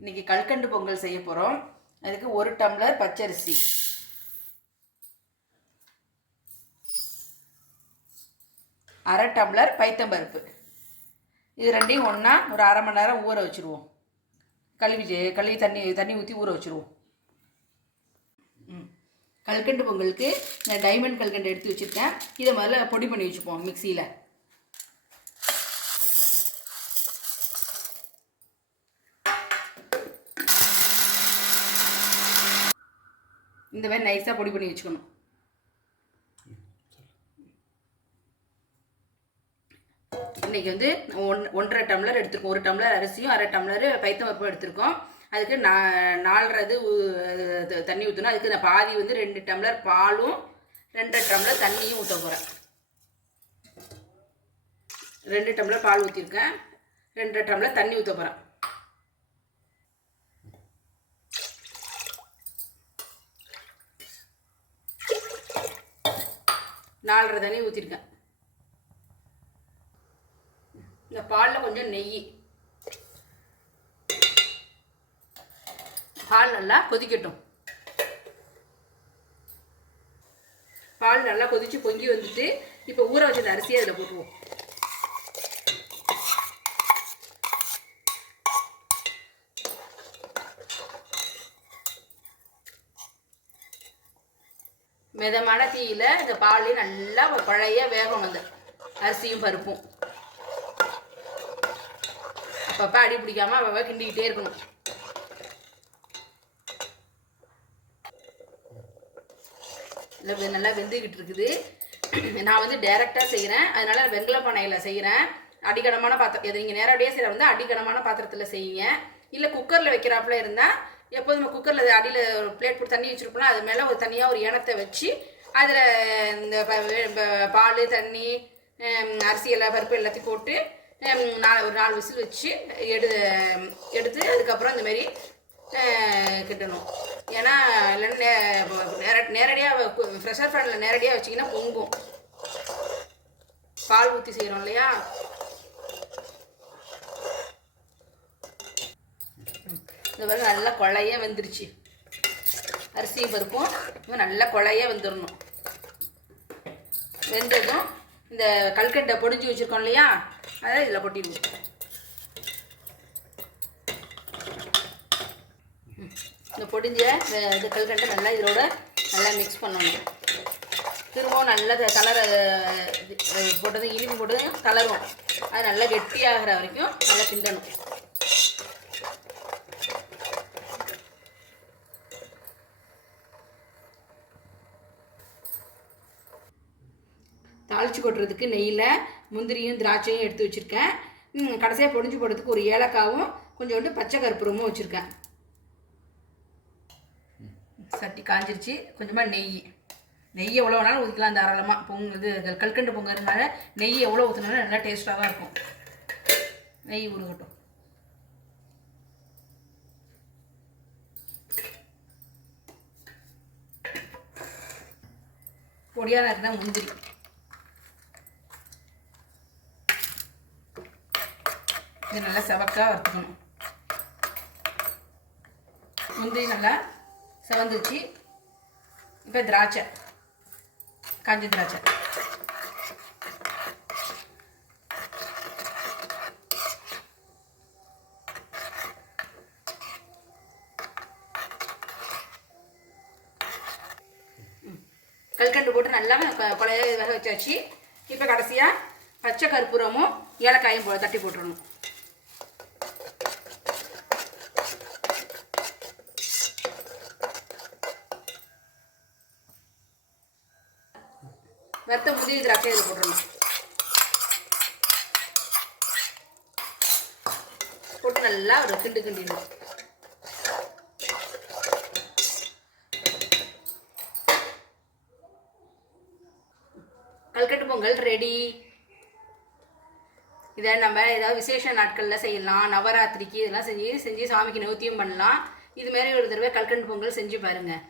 இன்றைக்கி கல்கண்டு பொங்கல் செய்ய போகிறோம். அதுக்கு 1 டம்ளர் பச்சரிசி, 1/2 டம்ளர் பைத்தம்பருப்பு. இது ரெண்டையும் ஒன்றா ஒரு 1/2 மணி நேரம் ஊற வச்சுருவோம். கழுவி தண்ணி ஊற்றி ஊற வச்சுருவோம். கல்கண்டு பொங்கலுக்கு நான் டைமண்ட் கல்கண்டு எடுத்து வச்சுருக்கேன். இதை முதல்ல பொடி பண்ணி வச்சுப்போம் மிக்சியில். இந்த மாதிரி நைஸாக பொடி பண்ணி வச்சுக்கணும். இன்றைக்கி வந்து 1.5 டம்ளர் எடுத்துருக்கோம். 1 டம்ளர் அரிசியும் 1/2 டம்ளர் பைத்தம்பருப்பும் எடுத்துருக்கோம். அதுக்கு 4.5 தண்ணி ஊற்றணும். அதுக்கு நான் பாதி வந்து 2 டம்ளர் பாலும் 2 டம்ளர் தண்ணியும் ஊற்ற போகிறேன். 2 டம்ளர் பால் ஊற்றிருக்கேன், 2 டம்ளர் தண்ணி ஊற்ற போகிறேன். நாலரை தண்ணி ஊற்றிருக்கேன். இந்த பாலில் கொஞ்சம் நெய். பால் நல்லா கொதிக்கட்டும். பால் நல்லா கொதித்து பொங்கி வந்துட்டு இப்போ ஊற வச்ச அரிசியை அதில் போட்டுருவோம். மிதமான தீயில் இந்த பால் நல்லா பழைய வேகணும். அந்த அரிசியும் பருப்பும் அப்பப்போ அடி பிடிக்காமல் அப்பப்போ கிண்டிக்கிட்டே இருக்கணும். இல்லை நல்லா வெந்துக்கிட்டு இருக்குது. நான் வந்து டைரெக்டாக செய்கிறேன், அதனால் வெங்கல பானையில் செய்கிறேன். அடிக்கனமான பாத்திரம் எது நீங்கள் நேரடியாக செய்கிற வந்து அடிக்கனமான பாத்திரத்தில் செய்யுங்க. இல்லை குக்கரில் வைக்கிறாப்புல இருந்தால் எப்போதும் குக்கரில் அடியில் ஒரு பிளேட் போட்டு தண்ணி வச்சுருப்போம்னா அது மேலே ஒரு தனியாக ஒரு ஏனத்தை வச்சு அதில் இந்த பால் தண்ணி அரிசி எல்லாம் பருப்பு எல்லாத்தையும் போட்டு ஒரு 4 விசில் வச்சு எடுத்து அதுக்கப்புறம் இந்தமாரி கிட்டணும். ஏன்னா இல்லைன்னா நேரடியாக ப்ரெஷர் ஃபேனில் நேரடியாக வச்சிங்கன்னா பொங்கும். பால் ஊற்றி செய்கிறோம் இல்லையா. இந்த மாதிரி நல்லா கொழையாக வெந்துருச்சு. அரிசியும் பருப்பும் நல்லா கொழையாக வெந்துடணும். வெந்ததும் இந்த கல்கண்டை பொடிஞ்சு வச்சுருக்கோம் இல்லையா, அதை இதில் கொட்டிடுவோம். இந்த பொடிஞ்ச இந்த கல்கண்டை நல்லா இதோட நல்லா மிக்ஸ் பண்ணணும். திரும்பவும் நல்லா கலரை போட்டதும் இனிப்பு போட்டதும் கலரும். அது நல்லா கெட்டியாகிற வரைக்கும் நல்லா கிண்டணும். தாளித்து கொட்டுறதுக்கு நெய்யில் முந்திரியும் திராட்சையும் எடுத்து வச்சுருக்கேன். கடைசியாக பொடிஞ்சு போடுறதுக்கு ஒரு ஏலக்காவும் கொஞ்சோண்டு பச்சை கற்பூரமும் வச்சுருக்கேன். சட்டி காஞ்சிருச்சு. கொஞ்சமாக நெய் எவ்வளோ வேணாலும் ஊற்றிக்கலாம் தாராளமாக. இது கல்கண்டு பொங்கறதுனால நெய் எவ்வளோ ஊற்றினாலும் நல்லா டேஸ்ட்டாக தான் இருக்கும். நெய் உருகட்டும். பொடியாக இருக்குன்னா முந்திரி இது நல்லா செவக்காக வறுத்துக்கணும். முந்திரி நல்லா செவந்துச்சு. இப்போ திராட்சை, காஞ்ச திராட்சை கல்கண்டு போட்டு நல்லா கொலைய வேக வச்சாச்சு. இப்போ கடைசியாக பச்சை கற்பூரமும் ஏலக்காயும் தட்டி போட்டுடணும். வறுத்த முந்திரி திராட்சை இதில் போட்டுடணும். போட்டு நல்லா ஒரு கிண்டிடணும். கல்கண்டு பொங்கல் ரெடி. இதை நம்ம ஏதாவது விசேஷ நாட்களில் செய்யலாம். நவராத்திரிக்கு இதெல்லாம் செஞ்சு சாமிக்கு நைவேத்தியம் பண்ணலாம். இதுமாரி ஒரு தடவை கல்கண்டு பொங்கல் செஞ்சு பாருங்கள்.